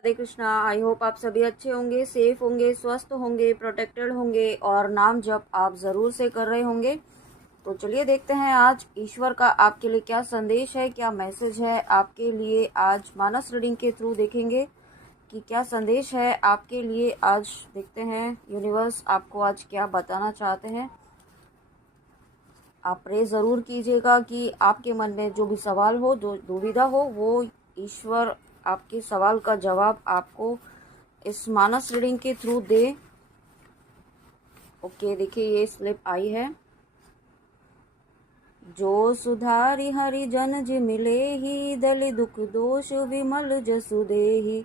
Radhe Krishna. I hope आप सभी अच्छे होंगे, सेफ होंगे, स्वस्थ होंगे, प्रोटेक्टेड होंगे और नाम जप आप ज़रूर से कर रहे होंगे। तो चलिए देखते हैं आज ईश्वर का आपके लिए क्या संदेश है, क्या मैसेज है आपके लिए। आज मानस रीडिंग के थ्रू देखेंगे कि क्या संदेश है आपके लिए। आज देखते हैं यूनिवर्स आपको आज क्या बताना चाहते हैं। आप प्रे ज़रूर कीजिएगा कि आपके मन में जो भी सवाल हो, जो दुविधा हो, वो ईश्वर आपके सवाल का जवाब आपको इस मानस रीडिंग के थ्रू दे। ओके, देखिए ये स्लिप आई है। जो सुधारी हरि जन जि मिले ही, दलि दुख दोष विमल जसु देहि।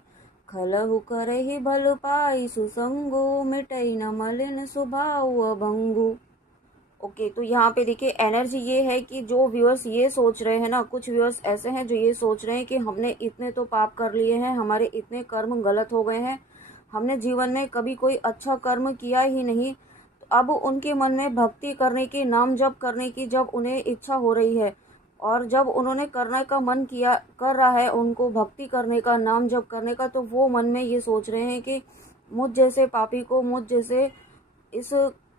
खलहु करहि भल पाई सुसंगु, मिटई न मलिन स्वभाव अभंगु। ओके, तो यहाँ पे देखिए एनर्जी ये है कि जो व्यूअर्स ये सोच रहे हैं ना, कुछ व्यूअर्स ऐसे हैं जो ये सोच रहे हैं कि हमने इतने तो पाप कर लिए हैं, हमारे इतने कर्म गलत हो गए हैं, हमने जीवन में कभी कोई अच्छा कर्म किया ही नहीं। तो अब उनके मन में भक्ति करने की, नाम जप करने की जब उन्हें इच्छा हो रही है और जब उन्होंने करने का मन किया, कर रहा है उनको भक्ति करने का, नाम जप करने का, तो वो मन में ये सोच रहे हैं कि मुझ जैसे पापी को, मुझ जैसे इस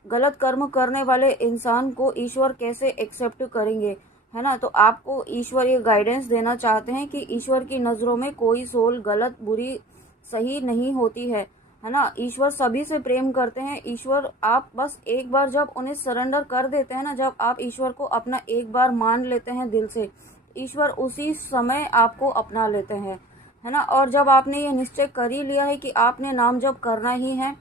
गलत कर्म करने वाले इंसान को ईश्वर कैसे एक्सेप्ट करेंगे, है ना। तो आपको ईश्वर ये गाइडेंस देना चाहते हैं कि ईश्वर की नज़रों में कोई सोल गलत, बुरी, सही नहीं होती है ना। ईश्वर सभी से प्रेम करते हैं। ईश्वर, आप बस एक बार जब उन्हें सरेंडर कर देते हैं ना, जब आप ईश्वर को अपना एक बार मान लेते हैं दिल से, ईश्वर उसी समय आपको अपना लेते हैं, है ना। और जब आपने ये निश्चय कर ही लिया है कि आपने नाम जप करना ही है,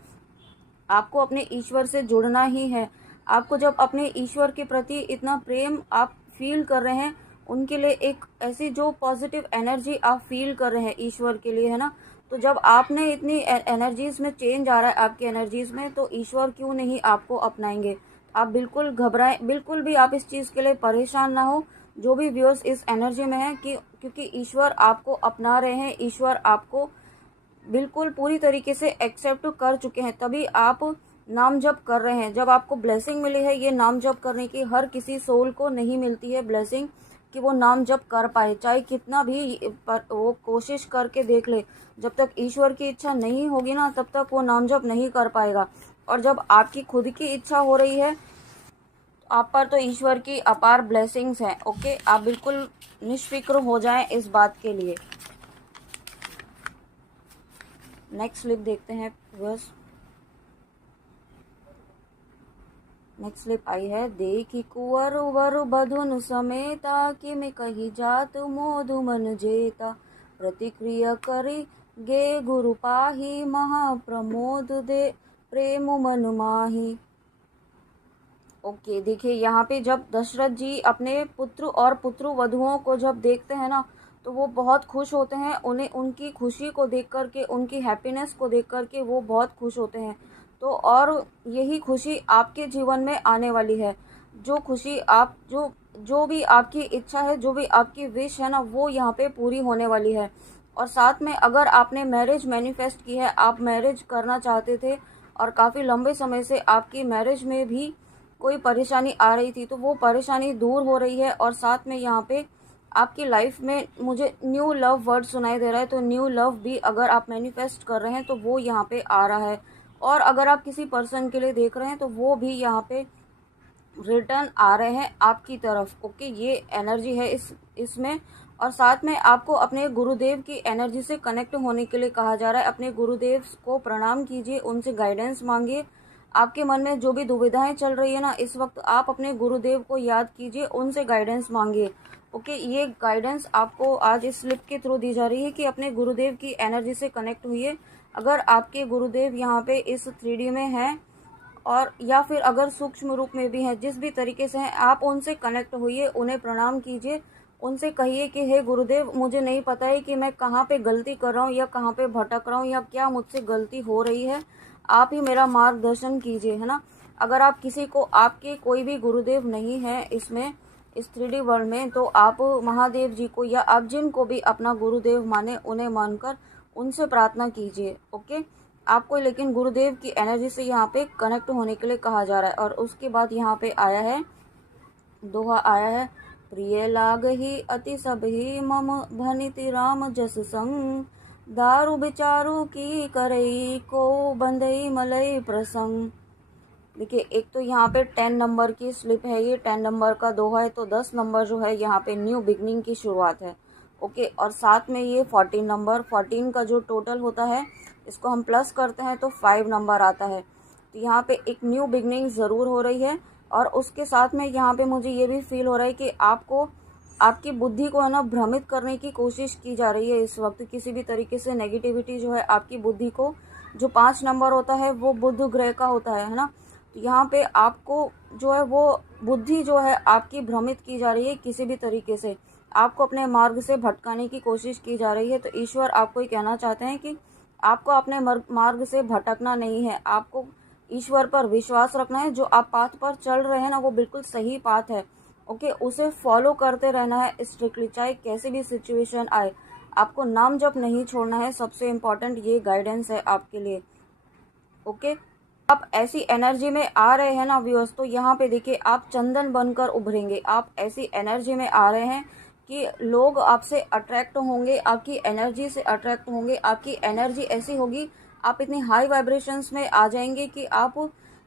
आपको अपने ईश्वर से जुड़ना ही है, आपको जब अपने ईश्वर के प्रति इतना प्रेम आप फील कर रहे हैं, उनके लिए एक ऐसी जो पॉजिटिव एनर्जी आप फील कर रहे हैं ईश्वर के लिए, है ना। तो जब आपने इतनी एनर्जीज में चेंज आ रहा है आपकी एनर्जीज में, तो ईश्वर क्यों नहीं आपको अपनाएंगे। आप बिल्कुल घबराएं, बिल्कुल भी आप इस चीज़ के लिए परेशान ना हो, जो भी व्यूअर्स इस एनर्जी में है, कि क्योंकि ईश्वर आपको अपना रहे हैं, ईश्वर आपको बिल्कुल पूरी तरीके से एक्सेप्ट कर चुके हैं, तभी आप नाम जप कर रहे हैं। जब आपको ब्लेसिंग मिली है ये नाम जप करने की, हर किसी सोल को नहीं मिलती है ब्लेसिंग कि वो नाम जप कर पाए, चाहे कितना भी वो कोशिश करके देख ले। जब तक ईश्वर की इच्छा नहीं होगी ना, तब तक वो नाम जप नहीं कर पाएगा। और जब आपकी खुद की इच्छा हो रही है, तो आप पर तो ईश्वर की अपार ब्लेसिंग्स हैं। ओके, आप बिल्कुल निश्फिक्र हो जाएं इस बात के लिए। नेक्स्ट स्लिप देखते हैं बस। नेक्स्ट स्लिप आई है। देखी कुंवर वर बधुन समेता, कि में कही जात मोधु मन जेता। प्रतिक्रिया करी गे गुरु पाही, महाप्रमोद दे प्रेम मन माही। ओके, देखिए यहाँ पे जब दशरथ जी अपने पुत्र और पुत्र वधुओं को जब देखते हैं ना, तो वो बहुत खुश होते हैं। उन्हें उनकी खुशी को देख कर के, उनकी हैप्पीनेस को देख कर के वो बहुत खुश होते हैं। तो और यही खुशी आपके जीवन में आने वाली है। जो खुशी आप, जो भी आपकी इच्छा है, जो भी आपकी विश है ना, वो यहाँ पे पूरी होने वाली है। और साथ में अगर आपने मैरिज मैनिफेस्ट की है, आप मैरिज करना चाहते थे और काफ़ी लंबे समय से आपकी मैरिज में भी कोई परेशानी आ रही थी, तो वो परेशानी दूर हो रही है। और साथ में यहाँ पे आपकी लाइफ में मुझे न्यू लव वर्ड सुनाई दे रहा है, तो न्यू लव भी अगर आप मैनिफेस्ट कर रहे हैं तो वो यहाँ पे आ रहा है। और अगर आप किसी पर्सन के लिए देख रहे हैं तो वो भी यहाँ पे रिटर्न आ रहे हैं आपकी तरफ। ओके, ये एनर्जी है इसमें। और साथ में आपको अपने गुरुदेव की एनर्जी से कनेक्ट होने के लिए कहा जा रहा है। अपने गुरुदेव को प्रणाम कीजिए, उनसे गाइडेंस मांगिए। आपके मन में जो भी दुविधाएं चल रही है ना, इस वक्त आप अपने गुरुदेव को याद कीजिए, उनसे गाइडेंस मांगिए। ओके, ये गाइडेंस आपको आज इस स्लिप के थ्रू दी जा रही है कि अपने गुरुदेव की एनर्जी से कनेक्ट हुइए। अगर आपके गुरुदेव यहाँ पे इस 3D में हैं, और या फिर अगर सूक्ष्म रूप में भी हैं, जिस भी तरीके से हैं, आप उनसे कनेक्ट होइए, उन्हें प्रणाम कीजिए। उनसे कहिए कि हे गुरुदेव, मुझे नहीं पता है कि मैं कहाँ पे गलती कर रहा हूँ या कहाँ पे भटक रहा हूँ या क्या मुझसे गलती हो रही है, आप ही मेरा मार्गदर्शन कीजिए, है ना। अगर आप किसी को, आपके कोई भी गुरुदेव नहीं है इसमें, इस 3D वर्ल्ड में, तो आप महादेव जी को या आप जिनको भी अपना गुरुदेव माने, उन्हें मानकर उनसे प्रार्थना कीजिए। ओके, आपको लेकिन गुरुदेव की एनर्जी से यहाँ पे कनेक्ट होने के लिए कहा जा रहा है। और उसके बाद यहाँ पे आया है, दोहा आया है। प्रिय लाग ही अति सब ही, मम भनिति राम जस संग। दारू बिचारू की करई को बंदई मलई प्रसंग। देखिए, एक तो यहाँ पे 10 नंबर की स्लिप है, ये 10 नंबर का दोहा है, तो 10 नंबर जो है यहाँ पे न्यू बिगनिंग की शुरुआत है। ओके, और साथ में ये 14 नंबर, 14 का जो टोटल होता है इसको हम प्लस करते हैं तो 5 नंबर आता है। तो यहाँ पे एक न्यू बिगनिंग ज़रूर हो रही है। और उसके साथ में यहाँ पे मुझे ये भी फील हो रहा है कि आपको आपकी बुद्धि को है ना भ्रमित करने की कोशिश की जा रही है इस वक्त। किसी भी तरीके से नेगेटिविटी जो है आपकी बुद्धि को, जो 5 नंबर होता है वो बुध ग्रह का होता है ना, तो यहाँ पे आपको जो है वो बुद्धि जो है आपकी भ्रमित की जा रही है, किसी भी तरीके से आपको अपने मार्ग से भटकाने की कोशिश की जा रही है। तो ईश्वर आपको ये कहना चाहते हैं कि आपको अपने मार्ग से भटकना नहीं है, आपको ईश्वर पर विश्वास रखना है। जो आप पाथ पर चल रहे हैं ना वो बिल्कुल सही पाथ है। ओके, उसे फॉलो करते रहना है स्ट्रिक्टली, चाहे कैसी भी सिचुएशन आए। आपको नाम जप नहीं छोड़ना है, सबसे इम्पोर्टेंट ये गाइडेंस है आपके लिए। ओके, आप ऐसी एनर्जी में आ रहे हैं ना व्यूअर्स, तो यहाँ पे देखिए आप चंदन बनकर उभरेंगे। आप ऐसी एनर्जी में आ रहे हैं कि लोग आपसे अट्रैक्ट होंगे, आपकी एनर्जी से अट्रैक्ट होंगे। आपकी एनर्जी ऐसी होगी, आप इतनी हाई वाइब्रेशंस में आ जाएंगे कि आप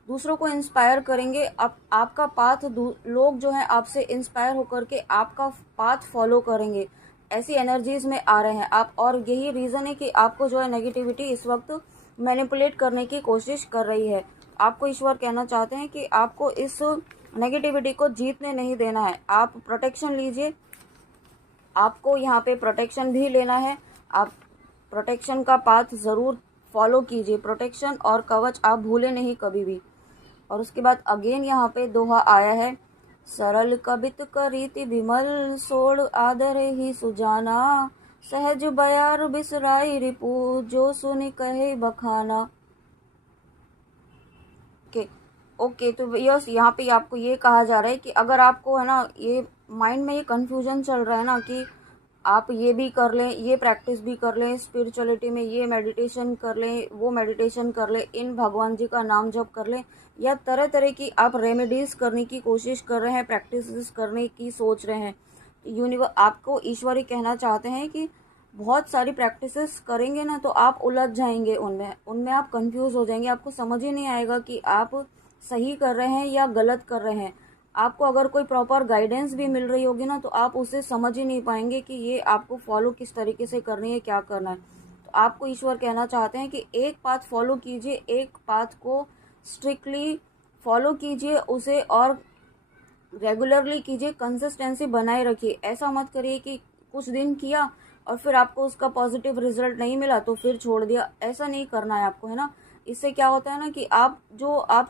दूसरों को इंस्पायर करेंगे। आपका पाथ लोग जो हैं आपसे इंस्पायर होकर के आपका पाथ फॉलो करेंगे। ऐसी एनर्जीज में आ रहे हैं आप, और यही रीज़न है कि आपको जो है नेगेटिविटी इस वक्त मैनिपुलेट करने की कोशिश कर रही है। आपको ईश्वर कहना चाहते हैं कि आपको इस नेगेटिविटी को जीतने नहीं देना है। आप प्रोटेक्शन लीजिए, आपको यहाँ पे प्रोटेक्शन भी लेना है। आप प्रोटेक्शन का पाथ ज़रूर फॉलो कीजिए, प्रोटेक्शन और कवच आप भूले नहीं कभी भी। और उसके बाद अगेन यहाँ पे दोहा आया है, सरल कबित करीति विमल सोड़ आदर ही सुजाना, सहज बयार बिसराई रिपु जो सुनि कहे बखाना। ओके ओके, तो यस यहाँ पे आपको ये कहा जा रहा है कि अगर आपको है ना ये माइंड में ये कंफ्यूजन चल रहा है ना कि आप ये भी कर लें, ये प्रैक्टिस भी कर लें, स्पिरिचुअलिटी में ये मेडिटेशन कर लें, वो मेडिटेशन कर लें, इन भगवान जी का नाम जप कर लें, या तरह तरह की आप रेमेडीज करने की कोशिश कर रहे हैं, प्रैक्टिस करने की सोच रहे हैं। यूनिवर्स आपको ईश्वर ही कहना चाहते हैं कि बहुत सारी प्रैक्टिसेस करेंगे ना तो आप उलझ जाएंगे, उनमें उनमें आप कंफ्यूज हो जाएंगे। आपको समझ ही नहीं आएगा कि आप सही कर रहे हैं या गलत कर रहे हैं। आपको अगर कोई प्रॉपर गाइडेंस भी मिल रही होगी ना तो आप उसे समझ ही नहीं पाएंगे कि ये आपको फॉलो किस तरीके से करनी है, क्या करना है। तो आपको ईश्वर कहना चाहते हैं कि एक पाथ फॉलो कीजिए, एक पाथ को स्ट्रिक्टली फॉलो कीजिए उसे, और रेगुलरली कीजिए, कंसिस्टेंसी बनाए रखिए। ऐसा मत करिए कि कुछ दिन किया और फिर आपको उसका पॉजिटिव रिजल्ट नहीं मिला तो फिर छोड़ दिया। ऐसा नहीं करना है आपको, है ना। इससे क्या होता है ना कि आप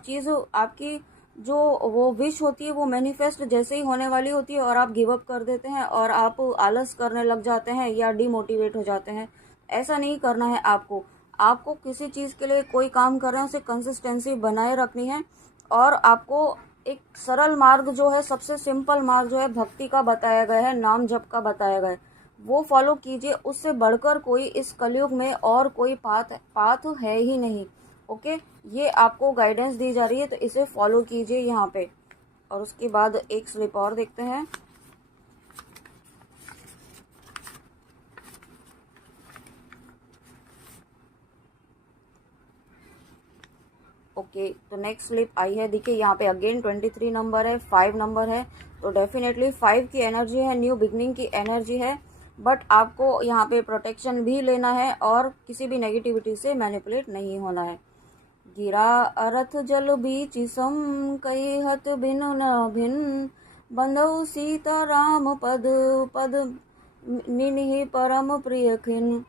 चीज़ आपकी जो वो विश होती है वो मैनिफेस्ट जैसे ही होने वाली होती है और आप गिव अप कर देते हैं और आप आलस करने लग जाते हैं या डिमोटिवेट हो जाते हैं। ऐसा नहीं करना है आपको। आपको किसी चीज़ के लिए कोई काम कर रहे हैं उसे कंसिस्टेंसी बनाए रखनी है। और आपको एक सरल मार्ग जो है, सबसे सिंपल मार्ग जो है भक्ति का बताया गया है, नाम जप का बताया गया है, वो फॉलो कीजिए। उससे बढ़कर कोई इस कलयुग में और कोई पाथ है ही नहीं। ओके, ये आपको गाइडेंस दी जा रही है तो इसे फॉलो कीजिए यहाँ पे। और उसके बाद एक स्लिप और देखते हैं। ओके, तो नेक्स्ट स्लिप आई है। देखिए यहाँ पे अगेन 23 नंबर है, 5 नंबर है, तो डेफिनेटली 5 की एनर्जी है, न्यू बिगनिंग की एनर्जी है। बट आपको यहाँ पे प्रोटेक्शन भी लेना है और किसी भी नेगेटिविटी से मैनिपुलेट नहीं होना है। गिरा अरथ जल बीच सम कई हत भिन न भिन, बंधु सीता राम पद पद निन्हि परम प्रिय खिन।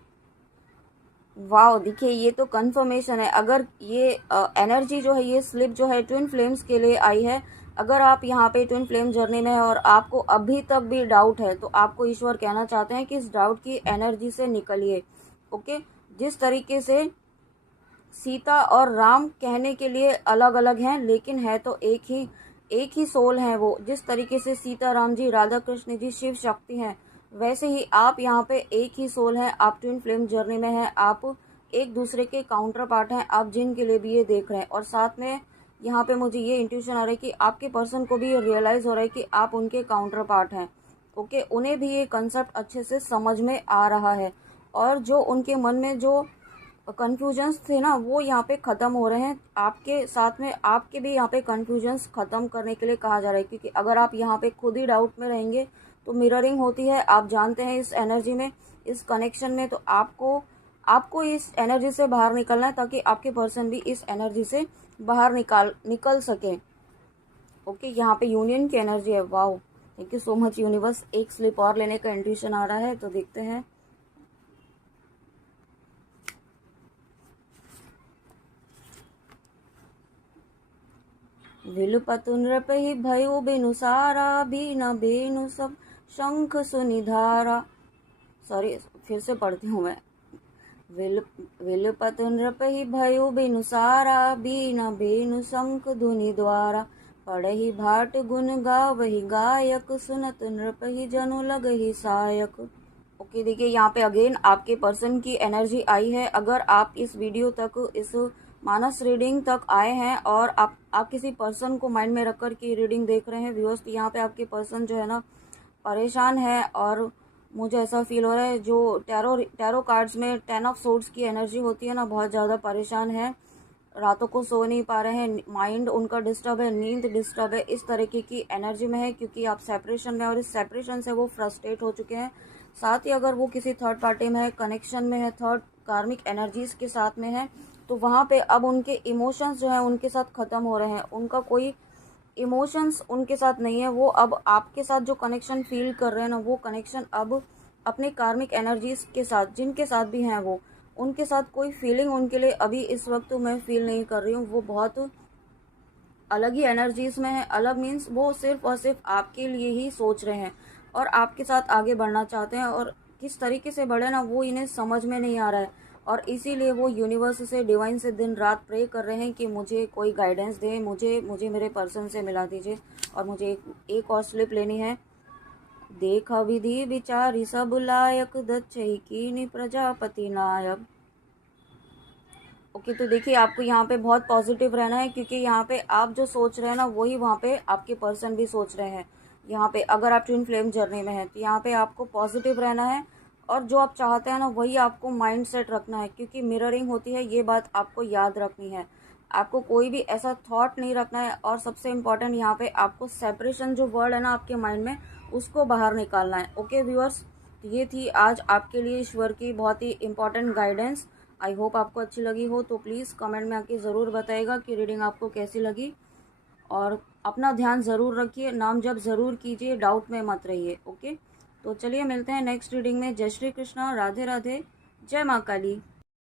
वाह, देखिए ये तो कंफर्मेशन है। अगर ये एनर्जी जो है, ये स्लिप जो है ट्विन फ्लेम्स के लिए आई है। अगर आप यहाँ पे ट्विन फ्लेम जर्नी में हैं और आपको अभी तक भी डाउट है तो आपको ईश्वर कहना चाहते हैं कि इस डाउट की एनर्जी से निकलिए। ओके, जिस तरीके से सीता और राम कहने के लिए अलग अलग हैं लेकिन है तो एक ही सोल है वो। जिस तरीके से सीता राम जी, राधा कृष्ण जी शिव शक्ति हैं, वैसे ही आप यहाँ पे एक ही सोल हैं। आप ट्विन फ्लेम जर्नी में हैं, आप एक दूसरे के काउंटर पार्ट हैं, आप जिन के लिए भी ये देख रहे हैं। और साथ में यहाँ पे मुझे ये इंट्यूशन आ रहा है कि आपके पर्सन को भी ये रियलाइज़ हो रहा है कि आप उनके काउंटर पार्ट हैं। ओके, उन्हें भी ये कंसेप्ट अच्छे से समझ में आ रहा है। और जो उनके मन में जो कन्फ्यूजन्स थे ना वो यहाँ पे ख़त्म हो रहे हैं। आपके साथ में आपके भी यहाँ पे कन्फ्यूजन्स ख़त्म करने के लिए कहा जा रहा है, क्योंकि अगर आप यहाँ पे खुद ही डाउट में रहेंगे तो मिररिंग होती है, आप जानते हैं इस एनर्जी में, इस कनेक्शन में, तो आपको इस एनर्जी से बाहर निकलना है ताकि आपके पर्सन भी इस एनर्जी से बाहर निकल सके। ओके, यहाँ पे यूनियन की एनर्जी है। Wow, thank you so much universe. एक स्लिप और लेने का इंट्यूशन आ रहा है, तो देखते हैं। विलुपतु नृपहि भयो बिनु सारा, बीना बेनु सब शंख सुनिधारा। सॉरी, फिर से पढ़ती हूँ मैं। विलुपतु नृपहि भयो बिनु सारा, बीना बेनु शंख धुनि द्वारा। पढ़हि भाट गुण गावहि गायक, सुनत नृपहि जनु लगहि सायक। ओके, देखिए यहाँ पे अगेन आपके पर्सन की एनर्जी आई है। अगर आप इस वीडियो तक, इस मानस रीडिंग तक आए हैं और आप किसी पर्सन को माइंड में रखकर की रीडिंग देख रहे हैं व्यूअर्स, तो यहाँ पे आपके पर्सन जो है ना परेशान है। और मुझे ऐसा फील हो रहा है, जो टैरो कार्ड्स में 10 ऑफ सोर्ड्स की एनर्जी होती है ना, बहुत ज़्यादा परेशान है, रातों को सो नहीं पा रहे हैं, माइंड उनका डिस्टर्ब है, नींद डिस्टर्ब है, इस तरीके की एनर्जी में है, क्योंकि आप सेपरेशन में, और इस सेपरेशन से वो फ्रस्ट्रेट हो चुके हैं। साथ ही अगर वो किसी थर्ड पार्टी में है, कनेक्शन में है, थर्ड कार्मिक एनर्जीज के साथ में है, तो वहाँ पे अब उनके इमोशंस जो हैं उनके साथ ख़त्म हो रहे हैं। उनका कोई इमोशंस उनके साथ नहीं है। वो अब आपके साथ जो कनेक्शन फील कर रहे हैं ना, वो कनेक्शन अब अपने कार्मिक एनर्जीज के साथ, जिनके साथ भी हैं वो, उनके साथ कोई फीलिंग उनके लिए अभी इस वक्त मैं फील नहीं कर रही हूँ। वो बहुत अलग ही एनर्जीज में है। अलग मीन्स वो सिर्फ और सिर्फ आपके लिए ही सोच रहे हैं और आपके साथ आगे बढ़ना चाहते हैं, और किस तरीके से बढ़े ना वो इन्हें समझ में नहीं आ रहा है। और इसीलिए वो यूनिवर्स से, डिवाइन से दिन रात प्रे कर रहे हैं कि मुझे कोई गाइडेंस दे, मुझे मेरे पर्सन से मिला दीजिए। और मुझे एक और स्लिप लेनी है। देखा विधि विचारी सब लायक, दच्छई कीनी प्रजापति नायक। ओके, तो देखिए आपको यहाँ पे बहुत पॉजिटिव रहना है, क्योंकि यहाँ पे आप जो सोच रहे हैं ना वही वहाँ पे आपके पर्सन भी सोच रहे हैं। यहाँ पे अगर आप ट्विन फ्लेम जर्नी में हैं तो यहाँ पे आपको पॉजिटिव रहना है, और जो आप चाहते हैं ना वही आपको माइंड सेट रखना है, क्योंकि मिररिंग होती है, ये बात आपको याद रखनी है। आपको कोई भी ऐसा थॉट नहीं रखना है, और सबसे इम्पॉर्टेंट यहाँ पे आपको सेपरेशन जो वर्ड है ना आपके माइंड में, उसको बाहर निकालना है। ओके व्यूअर्स, ये थी आज आपके लिए ईश्वर की बहुत ही इम्पॉर्टेंट गाइडेंस। आई होप आपको अच्छी लगी हो, तो प्लीज़ कमेंट में आके ज़रूर बताइएगा कि रीडिंग आपको कैसी लगी। और अपना ध्यान ज़रूर रखिए, नाम जप ज़रूर कीजिए, डाउट में मत रहिए। ओके, तो चलिए मिलते हैं नेक्स्ट रीडिंग में। जय श्री कृष्णा, राधे राधे, जय माँ काली।